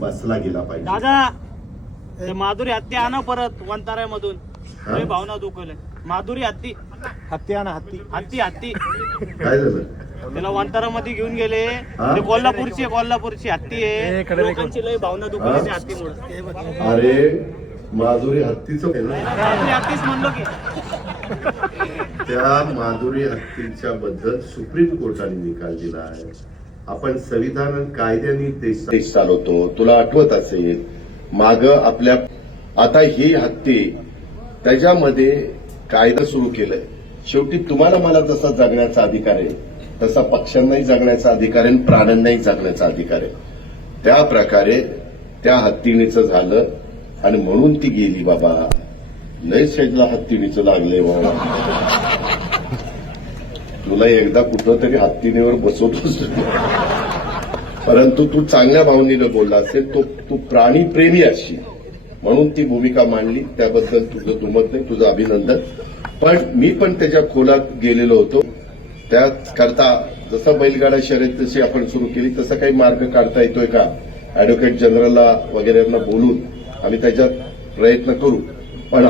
बसला गेला पाहिजे. दादा ते माधुरी हत्ती आणा परत वंताऱ्यामधून. लय भावना दुखवले. माधुरी हत्ती हत्ती आणा हत्ती. हत्ती हत्ती काय झालं? त्याला वंतारामध्ये घेऊन गेले. ते कोल्हापूरची हत्ती आहे. लोकांची लय भावना दुखवली त्या हत्तीमुळे. अरे माधुरी हत्तीचं माधुरी हत्तीच म्हणलो की. त्या माधुरी हत्तीच्या बद्दल सुप्रीम कोर्टाने निकाल दिला आहे. आपण संविधान कायद्याने देश चालवतो. तुला आठवत असेल माग आपल्या आता ही हत्ती त्याच्यामध्ये कायदा सुरू केलाय. शेवटी तुम्हाला मला जसा जगण्याचा अधिकार आहे तसा पक्ष्यांनाही जगण्याचा अधिकार आहे, प्राण्यांनाही जगण्याचा अधिकार आहे. त्या प्रकारे त्या हत्तीणीचं झालं आणि म्हणून ती गेली. बाबा लय शेजला हत्तीणीचं लागलंय बाबा. तुला एकदा कुठं तरी हत्तीणीवर बसवतोस, परंतु तू चांगल्या भावनेनं बोलला असेल. तू प्राणीप्रेमी असशील म्हणून ती भूमिका मांडली. त्याबद्दल तुझं दुमत नाही, तुझं अभिनंदन. पण मी पण त्याच्या खोलात गेलेलो होतो. त्याकरता जसं बैलगाडा शर्यत जशी आपण सुरू केली तसा काही मार्ग काढता येतोय का, अॅडव्होकेट जनरलला वगैरेंना बोलून आम्ही त्याच्यात प्रयत्न करू. पण